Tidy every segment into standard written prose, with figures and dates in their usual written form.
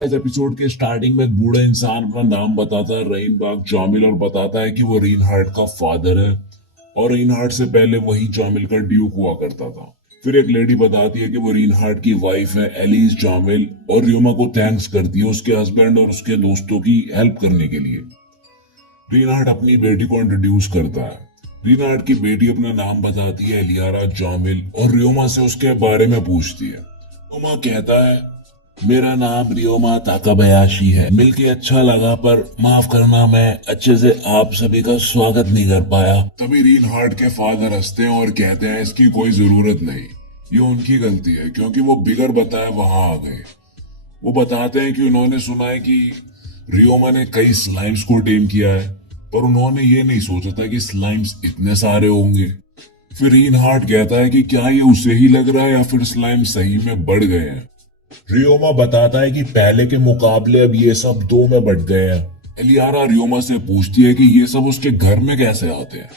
इस एपिसोड के स्टार्टिंग में एक बूढ़ा इंसान अपना नाम बताता है रहीन बाग जामिल और बताता है कि वो रीन हार्ट का फादर है और रीन हार्ट से पहले वही जामिल का ड्यूक हुआ करता था। फिर एक लेडी बताती है कि वो रीन हार्ट की वाइफ है एलिस जामिल और रियोमा को थैंक्स करती है उसके हस्बैंड और उसके दोस्तों की हेल्प करने के लिए। रीन हार्ट अपनी बेटी को इंट्रोड्यूस करता है। रीन हार्ट की बेटी अपना नाम बताती है एलियारा जामिल और रियोमा से उसके बारे में पूछती है। रियोमा कहता है मेरा नाम रियोमा ताकाबयाशी है। मिलके अच्छा लगा पर माफ करना मैं अच्छे से आप सभी का स्वागत नहीं कर पाया। तभी रीन हार्ट के फादर हंसते हैं और कहते हैं इसकी कोई जरूरत नहीं, ये उनकी गलती है क्योंकि वो बिगर बताए वहां आ गए। वो बताते हैं कि उन्होंने सुना है कि रियोमा ने कई स्लाइम्स को टेम किया है पर उन्होंने ये नहीं सोचा था कि स्लाइम्स इतने सारे होंगे। फिर रीन हार्ट कहता है कि क्या ये उसे ही लग रहा है या फिर स्लाइम सही में बढ़ गए हैं। रियोमा बताता है कि पहले के मुकाबले अब ये सब दो में बढ़ गए हैं। एलियारा रियोमा से पूछती है कि ये सब उसके घर में कैसे आते हैं।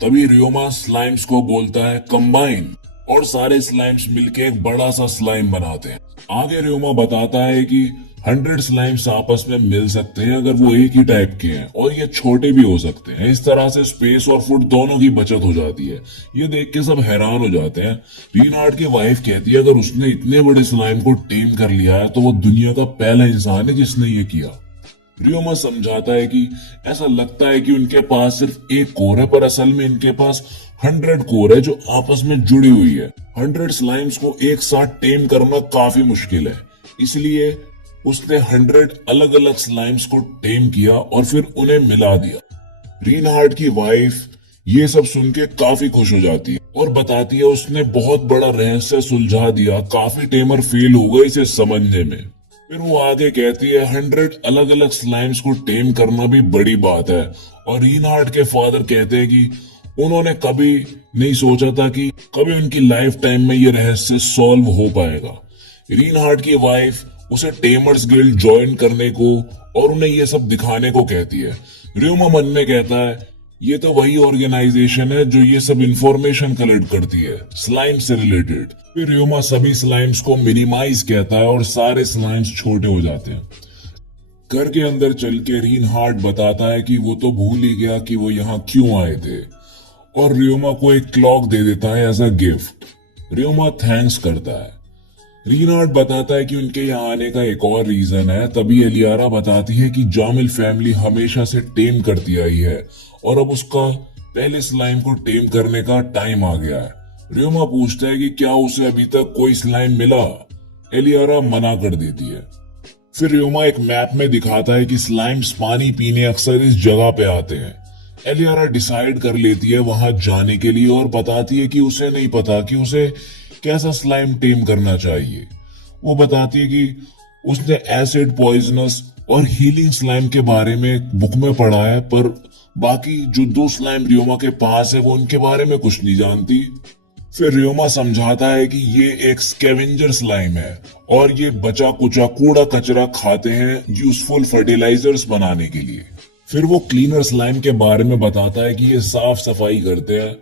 तभी रियोमा स्लाइम्स को बोलता है कंबाइन और सारे स्लाइम्स मिलके एक बड़ा सा स्लाइम बनाते हैं। आगे रियोमा बताता है कि 100 स्लाइम्स आपस में मिल सकते हैं अगर वो एक ही टाइप के हैं और ये छोटे भी हो सकते हैं। इस तरह से स्पेस और फूड दोनों की बचत हो जाती है। ये देख के सब हैरान हो जाते हैं। रीनार्ड की वाइफ कहती है अगर उसने इतने बड़े स्लाइम को टेम कर लिया है तो वो दुनिया का पहला इंसान है जिसने ये किया। रियोमा समझाता है कि ऐसा लगता है कि उनके पास सिर्फ एक कोर है पर असल में इनके पास 100 कोर है जो आपस में जुड़ी हुई है। 100 स्लाइम्स को एक साथ टेम करना काफी मुश्किल है, इसलिए उसने 100 अलग अलग स्लाइम्स को टेम किया और फिर उन्हें मिला दिया। रीनहार्ड की वाइफ ये सब सुन के काफी खुश हो जाती है और बताती है उसने बहुत बड़ा रहस्य सुलझा दिया, काफी टेमर फेल हो गए इसे समझने में। फिर वो आगे कहती है 100 अलग अलग स्लाइम्स को टेम करना भी बड़ी बात है और रीनहार्ड के फादर कहते हैं कि उन्होंने कभी नहीं सोचा था कि कभी उनकी लाइफ टाइम में ये रहस्य सॉल्व हो पाएगा। रीनहार्ड की वाइफ उसे टेमर्स गिल्ड ज्वाइन करने को और उन्हें ये सब दिखाने को कहती है। रियोमा मन में कहता है ये तो वही ऑर्गेनाइजेशन है जो ये सब इंफॉर्मेशन कलेक्ट करती है स्लाइम से रिलेटेड। फिर रियोमा सभी स्लाइम्स को मिनिमाइज कहता है और सारे स्लाइम्स छोटे हो जाते हैं। घर के अंदर चल के रीनहार्ड बताता है कि वो तो भूल ही गया कि वो यहाँ क्यों आए थे और रियोमा को एक क्लॉक दे देता है एज अ गिफ्ट। रियोमा थैंक्स करता है। रीनार्ड बताता है कि उनके यहाँ आने का एक और रीजन है। तभी एलियारा बताती है कि जामिल फैमिली हमेशा से टेम करती आई है और अब उसका पहले स्लाइम को टेम करने का टाइम आ गया है। रियोमा पूछता है कि क्या उसे अभी तक कोई स्लाइम मिला। एलियारा मना कर देती है। फिर रियोमा एक मैप में दिखाता है कि स्लाइम्स पानी पीने अक्सर इस जगह पे आते हैं। एलियारा डिसाइड कर लेती है वहां जाने के लिए और बताती है कि उसे नहीं पता कि उसे कैसा स्लाइम टेम करना चाहिए। वो बताती है कि उसने एसिड पॉइजनस और हीलिंग स्लाइम के बारे में एक बुक में पढ़ा है पर बाकी जो दो स्लाइम रियोमा के पास है वो उनके बारे में कुछ नहीं जानती। फिर रियोमा समझाता है कि ये एक स्कैवेंजर स्लाइम है और ये बचा कुचा कूड़ा कचरा खाते हैं यूजफुल फर्टिलाइजर्स बनाने के लिए। फिर वो क्लीनर स्लाइम के बारे में बताता है कि ये साफ सफाई करते हैं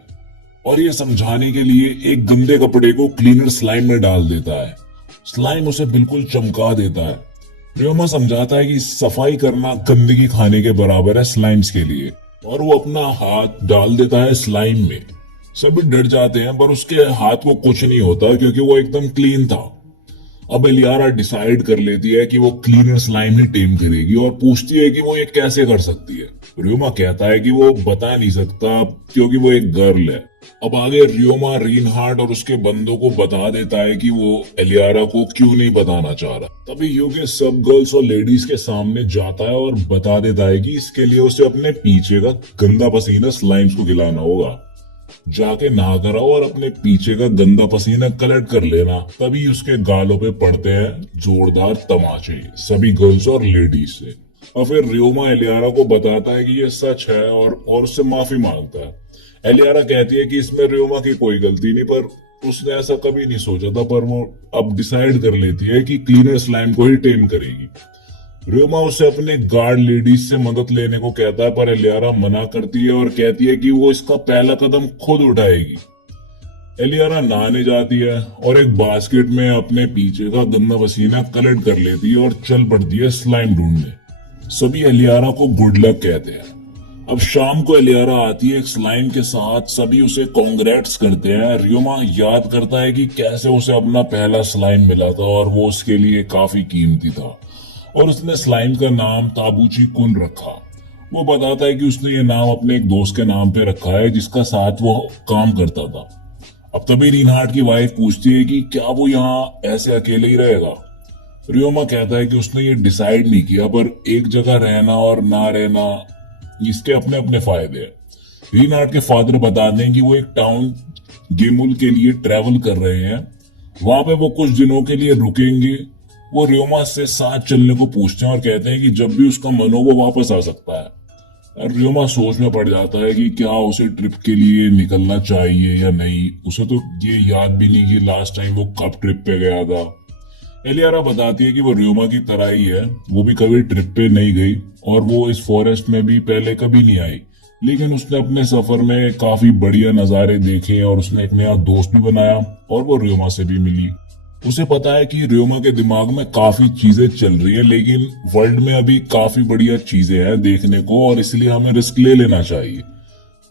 और ये समझाने के लिए एक गंदे कपड़े को क्लीनर स्लाइम में डाल देता है। स्लाइम उसे बिल्कुल चमका देता है। रियोमा समझाता है कि सफाई करना गंदगी खाने के बराबर है स्लाइम्स के लिए और वो अपना हाथ डाल देता है स्लाइम में। सभी डर जाते हैं पर उसके हाथ को कुछ नहीं होता क्योंकि वो एकदम क्लीन था। अब एलियारा डिसाइड कर लेती है कि वो क्लीनर स्लाइम ही टेम करेगी और पूछती है कि वो ये कैसे कर सकती है। रियोमा कहता है कि वो बता नहीं सकता क्योंकि वो एक गर्ल है। अब आगे रियोमा रीनहार्ड और उसके बंदों को बता देता है कि वो एलियारा को क्यों नहीं बताना चाह रहा। तभी यूके सब गर्ल्स और लेडीज के सामने जाता है और बता देता है कि इसके लिए उसे अपने पीछे का गंदा पसीना स्लाइम्स को खिलाना होगा। जाके नहा कर आओ और अपने पीछे का गंदा पसीना कलेक्ट कर लेना। तभी उसके गालों पे पड़ते हैं जोरदार तमाचे सभी गर्ल्स और लेडीज से। और फिर रियोमा एलियारा को बताता है कि ये सच है और उससे माफी मांगता है। एलियारा कहती है कि इसमें रियोमा की कोई गलती नहीं पर उसने ऐसा कभी नहीं सोचा था पर वो अब डिसाइड कर लेती है कि क्लीनर स्लाइम को ही टेम करेगी। रियोमा उसे अपने गार्ड लेडीज से मदद लेने को कहता है पर एलियारा मना करती है और कहती है कि वो इसका पहला कदम खुद उठाएगी। एलियारा नहाने जाती है और एक बास्केट में अपने पीछे का गंदा पसीना कलेक्ट कर लेती है और चल पड़ती है स्लाइम ढूंढने। सभी एलियारा को गुड लक कहते हैं। अब शाम को एलियारा आती है एक स्लाइम के साथ, सभी उसे कॉन्ग्रेट्स करते हैं। रियोमा याद करता है कि कैसे उसे अपना पहला स्लाइम मिला था और वो उसके लिए काफी कीमती था और उसने स्लाइम का नाम ताबूची कुन रखा। वो बताता है कि उसने ये नाम अपने एक दोस्त के नाम पे रखा है जिसका साथ वो काम करता था। अब तभी रिनहार्ट की वाइफ पूछती है कि क्या वो यहाँ ऐसे अकेले ही रहेगा। रियोमा कहता है कि उसने ये डिसाइड नहीं किया, पर एक जगह रहना और ना रहना इसके अपने अपने फायदे हैं। रिनहार्ट के फादर बताते हैं कि वो एक टाउन गेमुल के लिए ट्रेवल कर रहे हैं, वहां पे वो कुछ दिनों के लिए रुकेंगे। वो रियोमा से साथ चलने को पूछते हैं और कहते हैं कि जब भी उसका मन हो वो वापस आ सकता है। रियोमा सोच में पड़ जाता है कि क्या उसे ट्रिप के लिए निकलना चाहिए या नहीं। उसे तो ये याद भी नहीं कि लास्ट टाइम वो कब ट्रिप पे गया था। एलियारा बताती है कि वो रियोमा की तरह ही है, वो भी कभी ट्रिप पे नहीं गई और वो इस फॉरेस्ट में भी पहले कभी नहीं आई, लेकिन उसने अपने सफर में काफी बढ़िया नजारे देखे और उसने एक नया दोस्त भी बनाया और वो रियोमा से भी मिली। उसे पता है कि रियोमा के दिमाग में काफी चीजें चल रही है, लेकिन वर्ल्ड में अभी काफी बढ़िया चीजें हैं देखने को और इसलिए हमें रिस्क ले लेना चाहिए।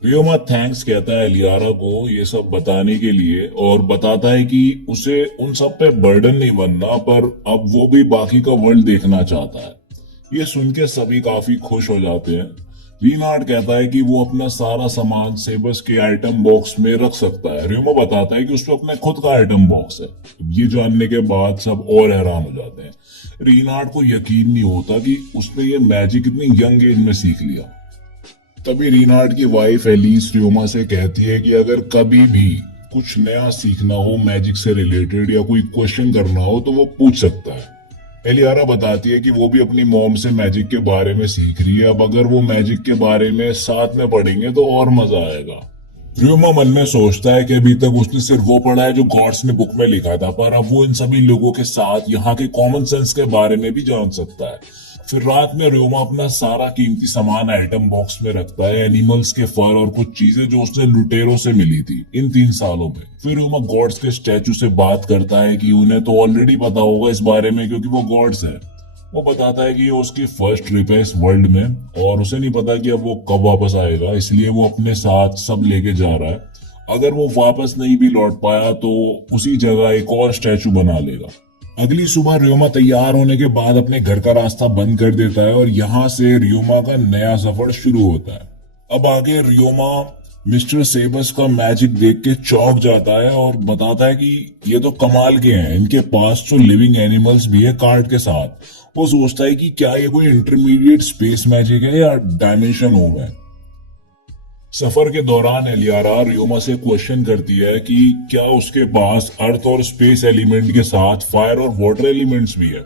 रियोमा थैंक्स कहता है एलियारा को ये सब बताने के लिए और बताता है कि उसे उन सब पे बर्डन नहीं बनना, पर अब वो भी बाकी का वर्ल्ड देखना चाहता है। ये सुन के सभी काफी खुश हो जाते हैं। रिनहार्ट कहता है कि वो अपना सारा सामान सेबस के आइटम बॉक्स में रख सकता है। रियोमा बताता है कि उसमें अपने खुद का आइटम बॉक्स है। ये जानने के बाद सब और हैरान हो जाते हैं। रिनहार्ट को यकीन नहीं होता कि उसने ये मैजिक इतनी यंग एज में सीख लिया। तभी रिनहार्ट की वाइफ एलिस रियोमा से कहती है कि अगर कभी भी कुछ नया सीखना हो मैजिक से रिलेटेड या कोई क्वेश्चन करना हो तो वो पूछ सकता है। एलियारा बताती है कि वो भी अपनी मॉम से मैजिक के बारे में सीख रही है। अब अगर वो मैजिक के बारे में साथ में पढ़ेंगे तो और मजा आएगा। रियोमा मन में सोचता है कि अभी तक उसने सिर्फ वो पढ़ा है जो गॉड्स ने बुक में लिखा था, पर अब वो इन सभी लोगों के साथ यहाँ के कॉमन सेंस के बारे में भी जान सकता है। फिर रात में रियोमा अपना सारा कीमती सामान आइटम बॉक्स में रखता है, एनिमल्स के फर और कुछ चीजें जो उसने लुटेरों से मिली थी इन 3 सालों में। फिर रियोमा गॉड्स के स्टैचू से बात करता है कि उन्हें तो ऑलरेडी पता होगा इस बारे में क्योंकि वो गॉड्स है। वो बताता है कि ये उसकी फर्स्ट ट्रिप है इस वर्ल्ड में और उसे नहीं पता कि अब वो कब वापस आएगा, इसलिए वो अपने साथ सब लेके जा रहा है। अगर वो वापस नहीं भी लौट पाया तो उसी जगह एक और स्टैचू बना लेगा। अगली सुबह रियोमा तैयार होने के बाद अपने घर का रास्ता बंद कर देता है और यहाँ से रियोमा का नया सफर शुरू होता है। अब आगे रियोमा मिस्टर सेबस का मैजिक देख के चौंक जाता है और बताता है कि ये तो कमाल के हैं, इनके पास तो लिविंग एनिमल्स भी है कार्ड के साथ। वो सोचता है कि क्या ये कोई इंटरमीडिएट स्पेस मैजिक है या डायमेंशन होम है। सफर के दौरान एलियारा रियोमा से क्वेश्चन करती है कि क्या उसके पास अर्थ और स्पेस एलिमेंट के साथ फायर और वाटर एलिमेंट्स भी है।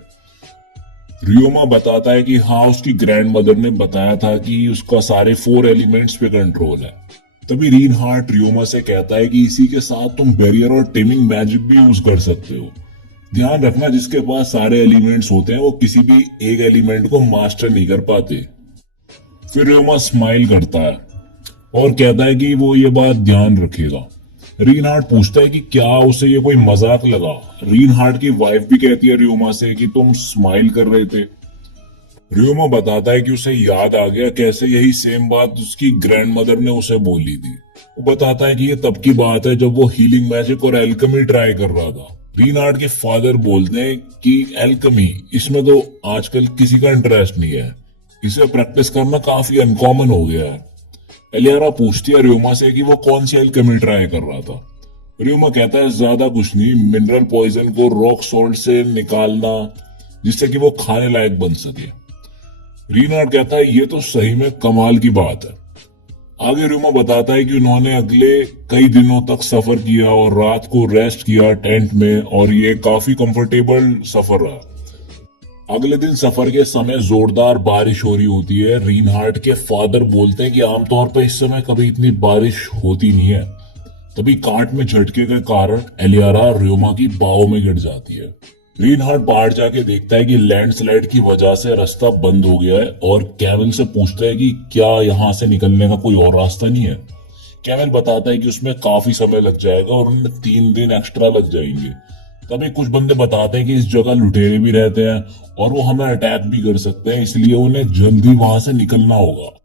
रियोमा बताता है कि हाँ, उसकी ग्रैंड मदर ने बताया था कि उसका सारे 4 एलिमेंट्स पे कंट्रोल है। तभी रिनहार्ट रियोमा से कहता है कि इसी के साथ तुम बैरियर और टेमिंग मैजिक भी यूज कर सकते हो। ध्यान रखना, जिसके पास सारे एलिमेंट्स होते हैं वो किसी भी एक एलिमेंट को मास्टर नहीं कर पाते। फिर रियोमा स्माइल करता है और कहता है कि वो ये बात ध्यान रखेगा। रिनहार्ट पूछता है कि क्या उसे ये कोई मजाक लगा। रिनहार्ट की वाइफ भी कहती है रियोमा से कि तुम स्माइल कर रहे थे। रियोमा बताता है कि उसे याद आ गया कैसे यही सेम बात उसकी ग्रैंड मदर ने उसे बोली थी। वो बताता है कि ये तब की बात है जब वो हीलिंग मैजिक और एल्केमी ट्राई कर रहा था। रिनहार्ट के फादर बोलते हैं कि एल्केमी, इसमें तो आजकल किसी का इंटरेस्ट नहीं है, इसे प्रैक्टिस करना काफी अनकॉमन हो गया है। एलियारा पूछती है रियोमा से कि वो कौन सी एल्केमी ट्राई कर रहा था। रियोमा कहता है ज्यादा कुछ नहीं, मिनरल पॉइजन को रॉक सॉल्ट से निकालना जिससे कि वो खाने लायक बन सके। रिनहार्ट कहता है ये तो सही में कमाल की बात है। आगे रियोमा बताता है कि उन्होंने अगले कई दिनों तक सफर किया और रात को रेस्ट किया टेंट में और ये काफी कंफर्टेबल सफर रहा। अगले दिन सफर के समय जोरदार बारिश हो रही होती है। रिनहार्ट के फादर बोलते हैं कि आमतौर पर इस समय कभी इतनी बारिश होती नहीं है। तभी कांट में झटके के कारण एलियारा रियोमा की बाहों में गिर जाती है। रिनहार्ट बाहर जाके देखता है कि लैंडस्लाइड की वजह से रास्ता बंद हो गया है और कैमल से पूछता है कि क्या यहाँ से निकलने का कोई और रास्ता नहीं है। कैमल बताता है कि उसमें काफी समय लग जाएगा और उनमें 3 दिन एक्स्ट्रा लग जाएंगे। तभी कुछ बंदे बताते हैं कि इस जगह लुटेरे भी रहते हैं और वो हमें अटैक भी कर सकते हैं, इसलिए उन्हें जल्दी वहां से निकलना होगा।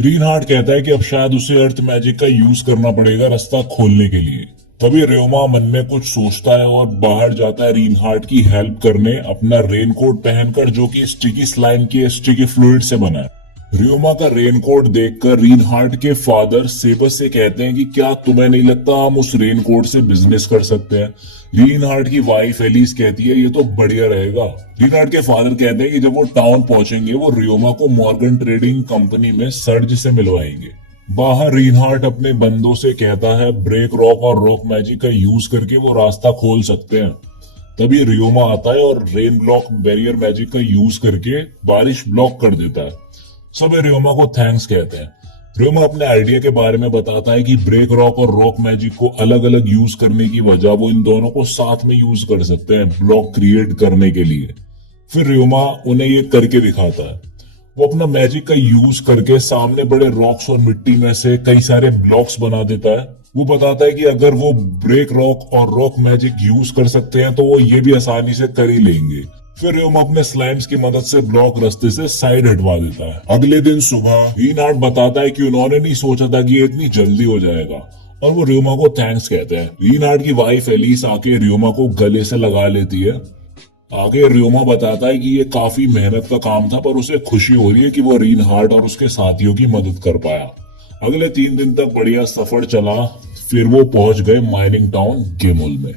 रीनहार्ड कहता है कि अब शायद उसे अर्थ मैजिक का यूज करना पड़ेगा रास्ता खोलने के लिए। तभी रेमा मन में कुछ सोचता है और बाहर जाता है रीनहार्ड की हेल्प करने, अपना रेनकोट पहनकर, जो कि स्टिकी स्लाइम के स्टिकी फ्लूइड से बना है। रियोमा का रेनकोट देखकर रीनहार्ड के फादर सेबस से कहते हैं कि क्या तुम्हें नहीं लगता हम उस रेनकोट से बिजनेस कर सकते हैं। रीनहार्ड की वाइफ एलिस कहती है ये तो बढ़िया रहेगा। रीनहार्ड के फादर कहते हैं कि जब वो टाउन पहुंचेंगे वो रियोमा को मॉर्गन ट्रेडिंग कंपनी में सर्ज से मिलवाएंगे। बाहर रीनहार्ड अपने बंदों से कहता है ब्रेक रॉक और रॉक मैजिक का यूज करके वो रास्ता खोल सकते हैं। तभी रियोमा आता है और रेन ब्लॉक बैरियर मैजिक का यूज करके बारिश ब्लॉक कर देता है। सब रियोमा को थैंक्स कहते हैं। रियोमा अपने आइडिया के बारे में बताता है कि ब्रेक रॉक और रॉक मैजिक को अलग अलग यूज करने की वजह वो इन दोनों को साथ में यूज कर सकते हैं ब्लॉक क्रिएट करने के लिए। फिर रियोमा उन्हें ये करके दिखाता है। वो अपना मैजिक का यूज करके सामने बड़े रॉक्स और मिट्टी में से कई सारे ब्लॉक्स बना देता है। वो बताता है कि अगर वो ब्रेक रॉक और रॉक मैजिक यूज कर सकते हैं तो वो ये भी आसानी से कर ही लेंगे। फिर रियोमा अपने स्लाइम्स की मदद से ब्लॉक रास्ते से साइड हटवा देता है। अगले दिन सुबह रीनहार्ड बताता है कि उन्होंने नहीं सोचा था कि ये इतनी जल्दी हो जाएगा और वो रियोमा को थैंक्स कहते हैं। रीनहार्ड की वाइफ एलिस आके रियोमा को गले से लगा लेती है। आगे रियोमा बताता है कि ये काफी मेहनत का काम था पर उसे खुशी हो रही है कि वो रीनहार्ड और उसके साथियों की मदद कर पाया। अगले 3 दिन तक बढ़िया सफर चला। फिर वो पहुंच गए माइनिंग टाउन गेमोल में।